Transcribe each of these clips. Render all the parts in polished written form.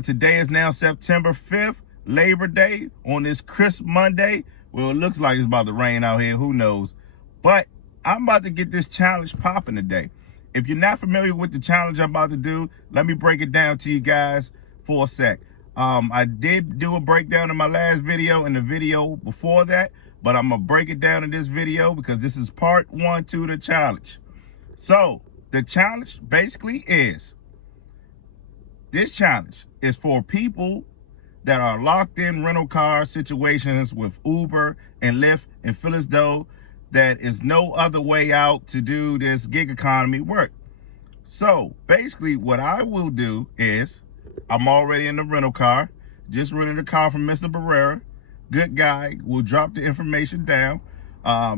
Uber. Today is now September 5th, Labor Day, on this crisp Monday. Well, it looks like it's about to rain out here, who knows. But I'm about to get this challenge popping today. If you're not familiar with the challenge I'm about to do, let me break it down to you guys for a sec. I did do a breakdown in my last video and the video before that, but I'm gonna break it down in this video because this is part 1 to the challenge. So the challenge basically is, this challenge is for people that are locked in rental car situations with Uber and Lyft and feel as though that is no other way out to do this gig economy work. So basically what I will do is, I'm already in the rental car, just rented a car from Mr. Barrera. Good guy, will drop the information down.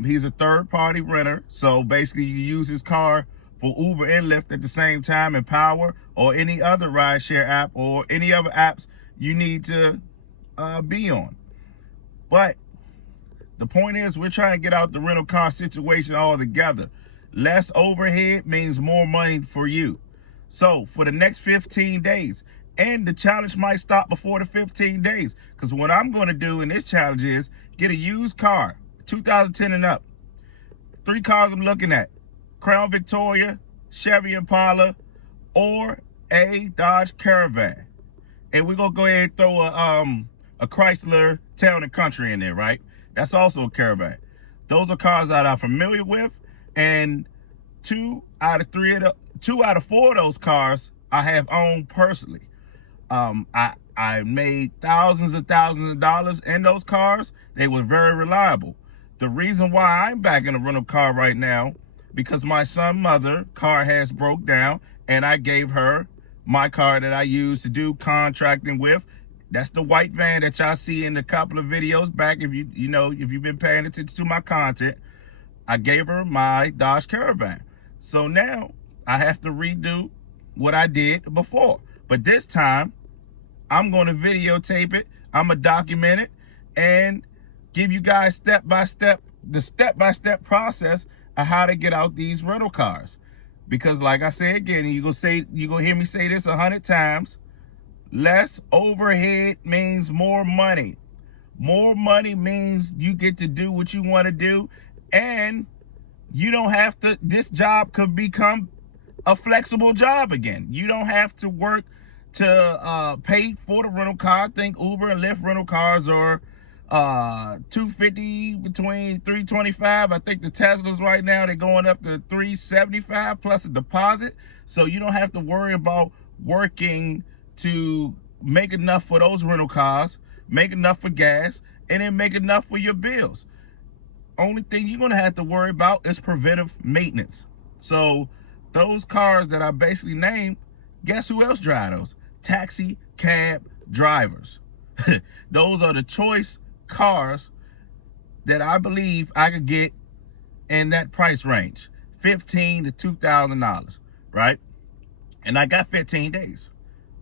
He's a third-party renter, so basically you use his car for Uber and Lyft at the same time, Empower or any other rideshare app or any other apps you need to be on. But the point is, we're trying to get out the rental car situation altogether. Less overhead means more money for you. So for the next 15 days, and the challenge might stop before the 15 days, because what I'm going to do in this challenge is get a used car, 2010 and up. 3 cars I'm looking at: Crown Victoria, Chevy Impala, or a Dodge Caravan. And we're gonna go ahead and throw a Chrysler Town and Country in there, right? That's also a Caravan. Those are cars that I'm familiar with, and 2 out of 4 of those cars I have owned personally. I made thousands of dollars in those cars. They were very reliable. The reason why I'm back in a rental car right now, because my son's mother car has broke down, and I gave her my car that I use to do contracting with. That's the white van that y'all see in a couple of videos back. If you've been paying attention to my content, I gave her my Dodge Caravan. So now I have to redo what I did before. But this time, I'm going to videotape it. I'm going to document it and give you guys the step-by-step process of how to get out these rental cars. Because like I say again, you're gonna hear me say this 100 times, less overhead means more money. More money means you get to do what you want to do, and you don't have to, this job could become a flexible job again. You don't have to work to pay for the rental car. I think Uber and Lyft rental cars are $250 between $325. I think the Teslas right now, they're going up to $375 plus a deposit. So you don't have to worry about working to make enough for those rental cars, make enough for gas, and then make enough for your bills. Only thing you're gonna have to worry about is preventive maintenance. So those cars that I basically named, guess who else drive those? Taxi cab drivers. Those are the choice cars that I believe I could get in that price range, $1,500 to $2,000, right? And I got 15 days.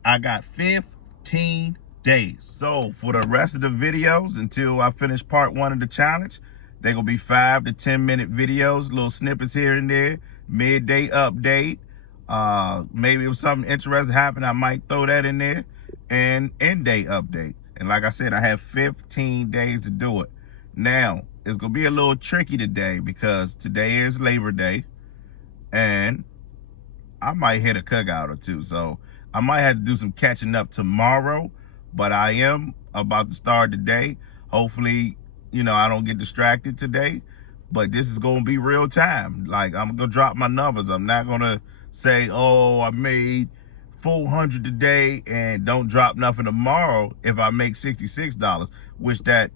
I got 15 days. So for the rest of the videos, until I finish part 1 of the challenge, they're gonna be 5 to 10 minute videos, little snippets here and there, midday update. Maybe if something interesting happened, I might throw that in there, and end day update. And like I said, I have 15 days to do it. Now, it's going to be a little tricky today because today is Labor Day, and I might hit a cookout or two. So I might have to do some catching up tomorrow, but I am about to start today. Hopefully, I don't get distracted today, but this is going to be real time. Like, I'm going to drop my numbers. I'm not going to say, oh, I made $400 today and don't drop nothing tomorrow if I make $66, which that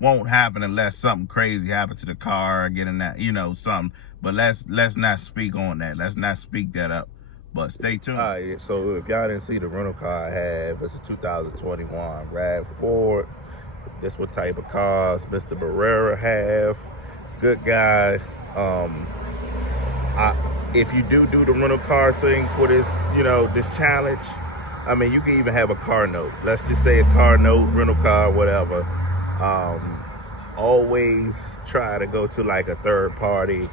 won't happen unless something crazy happens to the car or getting that, something. But let's not speak on that. Let's not speak that up. But stay tuned. All right, so if y'all didn't see the rental car I have, it's a 2021 RAV4. This what type of cars Mr. Barrera have. Good guy. If you do the rental car thing for this, this challenge, I mean, you can even have a car note. Let's just say a car note, rental car, whatever. Always try to go to like a third party.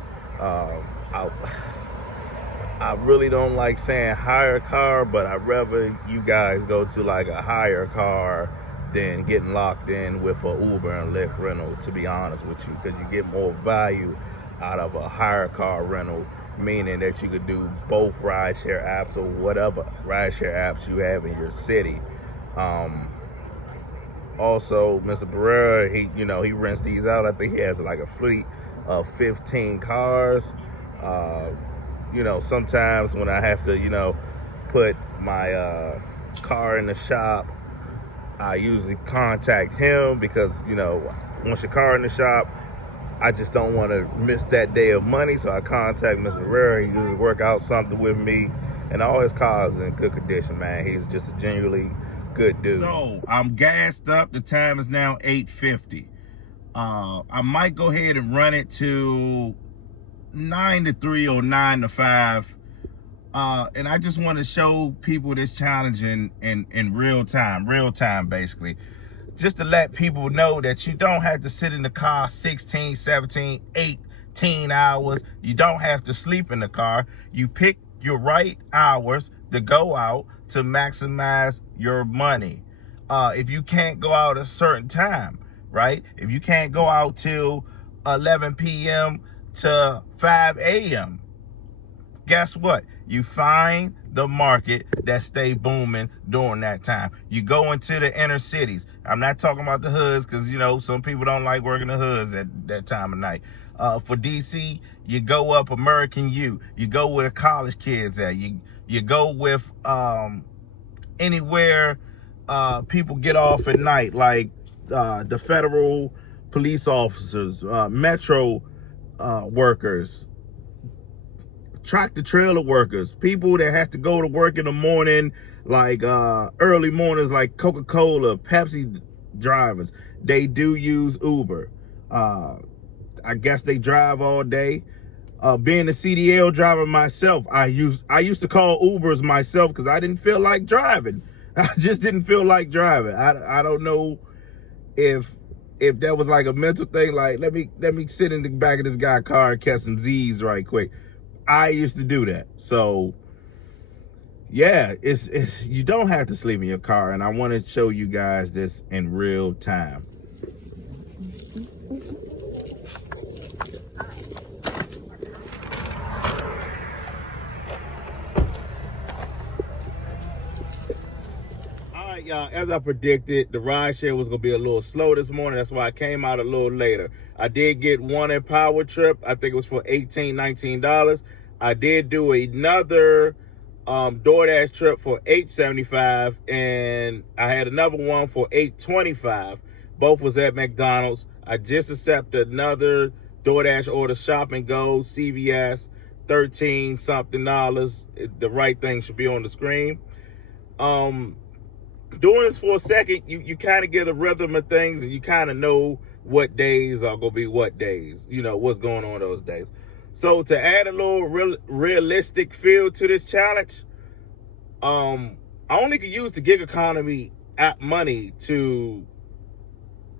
I really don't like saying hire a car, but I'd rather you guys go to like a hire car than getting locked in with a Uber and Lyft rental, to be honest with you, because you get more value out of a hire car rental, meaning that you could do both rideshare apps or whatever rideshare apps you have in your city. Also, Mr. Barrera, he rents these out. I think he has like a fleet of 15 cars. Sometimes when I have to, put my car in the shop, I usually contact him because, once your car in the shop, I just don't want to miss that day of money. So I contact Mr. Barrera. He usually work out something with me, and all his cars in good condition, man. He's just a genuinely good dude. So I'm gassed up. The time is now 8:50. I might go ahead and run it to 9 to 3 or 9 to 5. And I just want to show people this challenge in real time basically. Just to let people know that you don't have to sit in the car 16, 17, 18 hours. You don't have to sleep in the car. You pick your right hours to go out to maximize your money. If you can't go out at a certain time, right? If you can't go out till 11 p.m. to 5 a.m., guess what? You find the market that stay booming during that time. You go into the inner cities. I'm not talking about the hoods because, some people don't like working the hoods at that time of night. For DC, you go up American U. You go where the college kids at. You go with anywhere people get off at night, like the federal police officers, metro workers, tractor trailer workers, people that have to go to work in the morning, like early mornings, like Coca-Cola, Pepsi drivers. They do use Uber. I guess they drive all day. Being a CDL driver myself, I used to call Ubers myself because I didn't feel like driving. I just didn't feel like driving. I don't know if that was like a mental thing, like let me sit in the back of this guy's car and catch some Z's right quick. I used to do that. So yeah, it's you don't have to sleep in your car, and I want to show you guys this in real time. All right, y'all, as I predicted, the rideshare was gonna be a little slow this morning. That's why I came out a little later. I did get one Empower trip. I think it was for $18, $19. I did do another Doordash trip for $8.75, and I had another one for $8.25. Both was at McDonald's. I just accepted another DoorDash order, shop and go, CVS, $13 something. The right thing should be on the screen. Doing this for a second, you kind of get a rhythm of things, and you kind of know what days are gonna be what days, what's going on those days. So to add a little realistic feel to this challenge, I only could use the gig economy app money to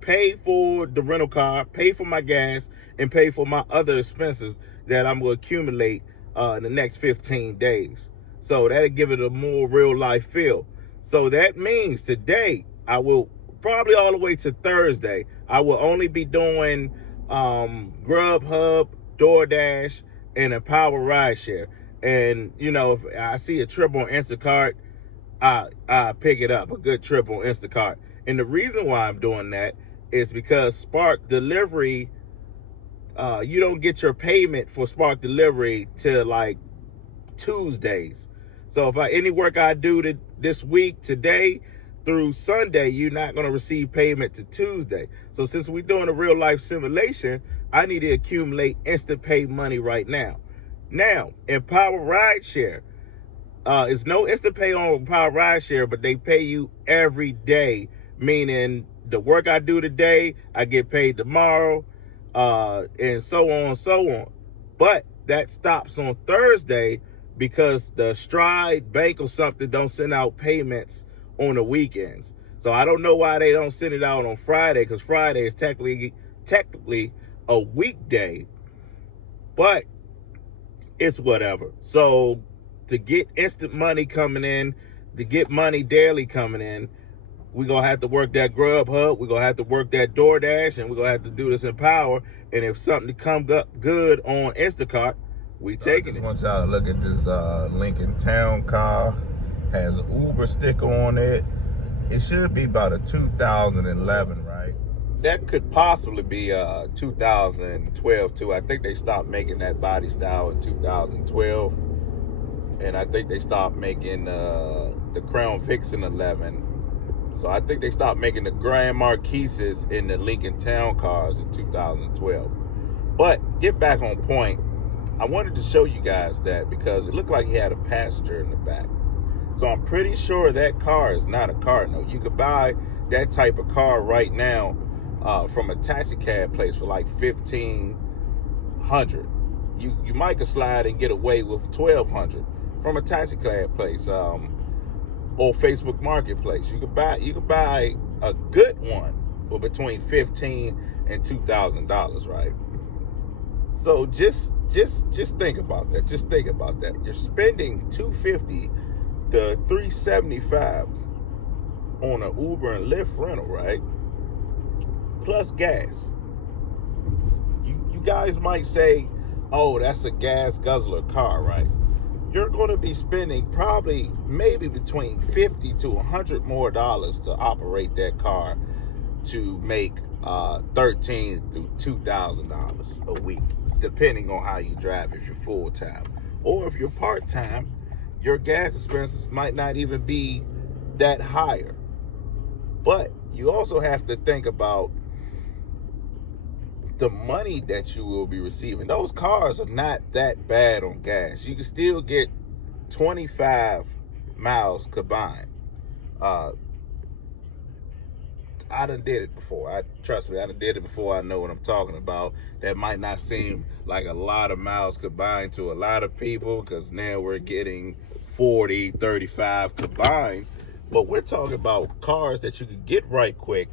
pay for the rental car, pay for my gas, and pay for my other expenses that I'm going to accumulate in the next 15 days. So that'll give it a more real life feel. So that means today, I will probably all the way to Thursday, I will only be doing Grubhub, DoorDash, and Empower Rideshare. And, if I see a trip on Instacart, I pick it up, a good trip on Instacart. And the reason why I'm doing that is because Spark Delivery, you don't get your payment for Spark Delivery till like Tuesdays. So if any work I do this week, today through Sunday, you're not going to receive payment to Tuesday. So since we're doing a real life simulation, I need to accumulate instant pay money right now. Now, Empower Rideshare, it's no instant pay on Empower Rideshare, but they pay you every day, meaning the work I do today, I get paid tomorrow, and so on and so on. But that stops on Thursday because the Stride Bank or something don't send out payments on the weekends. So I don't know why they don't send it out on Friday, because Friday is technically a weekday, but it's whatever. So to get instant money coming in, to get money daily coming in, we're going to have to work that Grubhub, we're going to have to work that Doordash, and we're going to have to do this Empower. And if something comes up good on Instacart, we taking it. I just want y'all to look at this Lincoln Town car. Has an Uber sticker on it. It should be about a 2011, right? That could possibly be 2012 too. I think they stopped making that body style in 2012, and I think they stopped making the Crown Vics in 11. So I think they stopped making the Grand Marquises in the Lincoln Town cars in 2012. But get back on point. I wanted to show you guys that because it looked like he had a passenger in the back. So I'm pretty sure that car is not a car note. You could buy that type of car right now from a taxi cab place for like $1,500. You might could slide and get away with $1,200 from a taxi cab place or Facebook Marketplace. You could buy a good one for between $1,500 and $2,000, right? So just think about that. Just think about that. You're spending $250 to $375 on an Uber and Lyft rental, right? Plus gas. You guys might say, oh, that's a gas guzzler car, right? You're going to be spending probably maybe between $50 to $100 more to operate that car to make $1,300 to $2,000 a week, depending on how you drive if you're full-time. Or if you're part-time, your gas expenses might not even be that higher. But you also have to think about the money that you will be receiving. Those cars are not that bad on gas. You can still get 25 miles combined. I done did it before. Trust me, I done did it before. I know what I'm talking about. That might not seem like a lot of miles combined to a lot of people because now we're getting 40, 35 combined. But we're talking about cars that you can get right quick,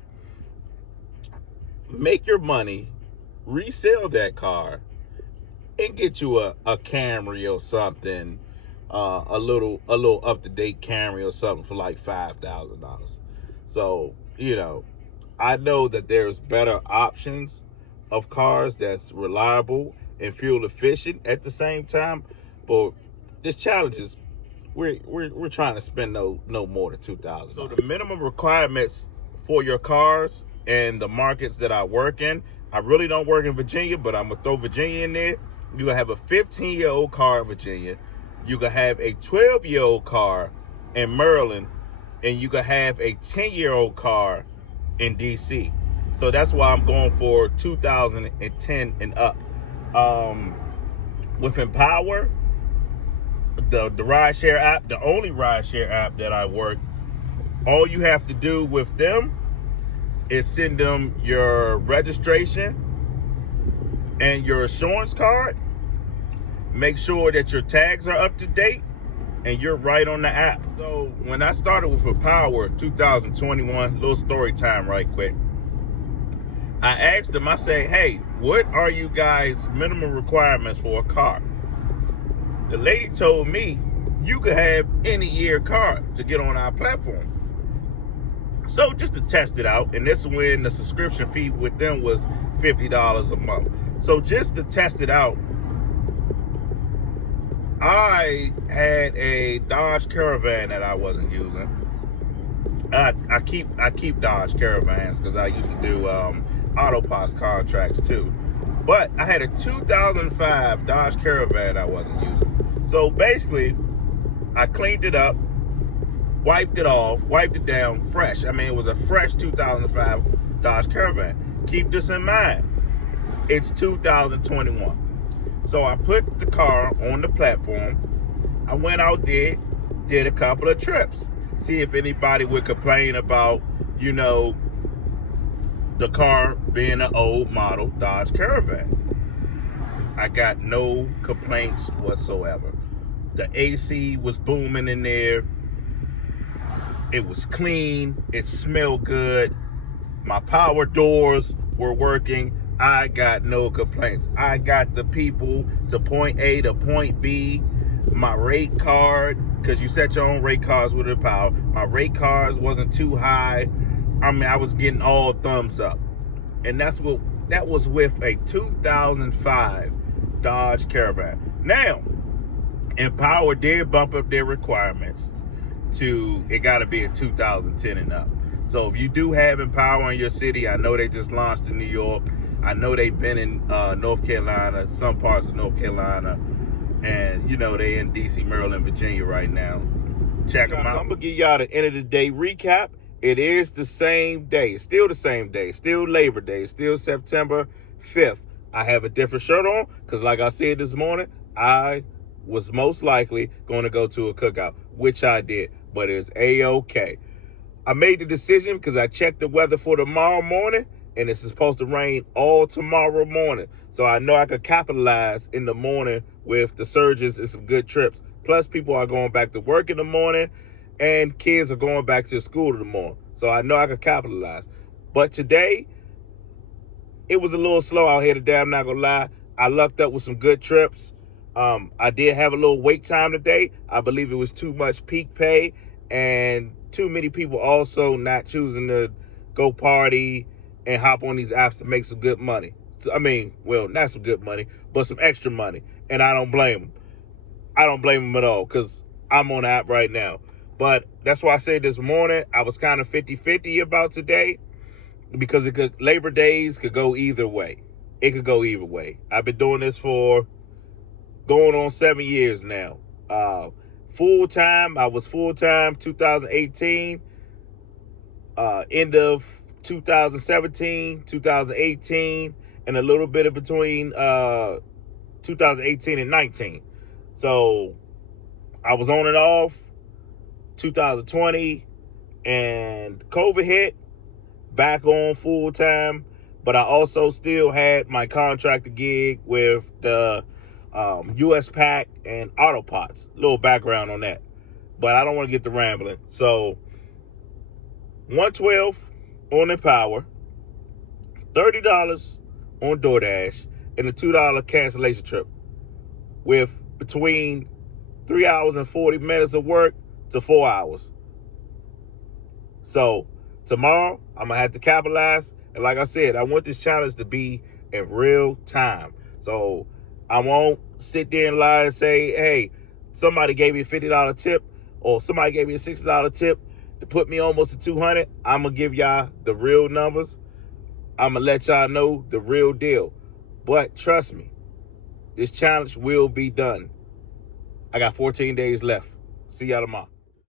make your money, resell that car, and get you a Camry or something, a little up-to-date Camry or something for like $5,000. So, you know, I know that there's better options of cars that's reliable and fuel efficient at the same time, but this challenge is we're trying to spend no more than $2,000. So the minimum requirements for your cars and the markets that I work in, I really don't work in Virginia, but I'm gonna throw Virginia in there. You gonna have a 15-year-old car in Virginia. You gonna have a 12-year-old car in Maryland, and you can have a 10-year-old car in DC. So that's why I'm going for 2010 and up. With Empower, the rideshare app, the only rideshare app that I work, all you have to do with them is send them your registration and your insurance card. Make sure that your tags are up to date and you're right on the app. So when I started with Empower 2021, little story time right quick. I asked them, I say, hey, what are you guys' minimum requirements for a car? The lady told me you could have any year car to get on our platform. So just to test it out, and this is when the subscription fee with them was $50 a month. So just to test it out, I had a Dodge Caravan that I wasn't using. I keep Dodge Caravans because I used to do auto parts contracts too. But I had a 2005 Dodge Caravan I wasn't using. So basically, I cleaned it up, wiped it off, wiped it down fresh. I mean, it was a fresh 2005 Dodge Caravan. Keep this in mind. It's 2021. So I put the car on the platform. I went out there, did a couple of trips. See if anybody would complain about, you know, the car being an old model Dodge Caravan. I got no complaints whatsoever. The AC was booming in there. It was clean. It smelled good. My power doors were working. I got no complaints. I got the people to point A to point B. my rate card, because you set your own rate cards with Empower. My rate cards wasn't too high. I mean, I was getting all thumbs up. And that was with a 2005 Dodge Caravan. Now, Empower did bump up their requirements to, it got to be a 2010 and up. So if you do have Empower in your city, I know they just launched in New York. I know they've been in North Carolina, some parts of North Carolina, and you know they in DC, Maryland, Virginia right now. Check them out. I'm gonna give y'all the end of the day recap. It is the same day. It's still the same day. Still Labor Day. Still September 5th. I have a different shirt on because, like I said this morning, I was most likely going to go to a cookout, which I did, but it's A-okay. I made the decision because I checked the weather for tomorrow morning, and it's supposed to rain all tomorrow morning. So I know I could capitalize in the morning with the surges and some good trips. Plus, people are going back to work in the morning, and kids are going back to school in the morning. So I know I could capitalize. But today, it was a little slow out here today, I'm not going to lie. I lucked up with some good trips. I did have a little wait time today. I believe it was too much peak pay and too many people also not choosing to go party and hop on these apps to make some good money. So, I mean, well, not some good money, but some extra money. And I don't blame them. I don't blame them at all because I'm on the app right now. But that's why I said this morning, I was kind of 50-50 about today because Labor Days could go either way. It could go either way. I've been doing this for going on 7 years now. Full-time, I was full-time 2018, end of 2017, 2018, and a little bit in between 2018 and 19. So I was on and off 2020, and COVID hit, back on full-time, but I also still had my contractor gig with the US Pack and Auto Pots. Little background on that, but I don't want to get to rambling. So $112 on Empower, $30 on DoorDash, and a $2 cancellation trip with between 3 hours and 40 minutes of work to 4 hours. So tomorrow I'm gonna have to capitalize, and like I said, I want this challenge to be in real time. So I won't sit there and lie and say, hey, somebody gave me a $50 tip or somebody gave me a $60 tip to put me almost to $200. I'm going to give y'all the real numbers. I'm going to let y'all know the real deal. But trust me, this challenge will be done. I got 14 days left. See y'all tomorrow.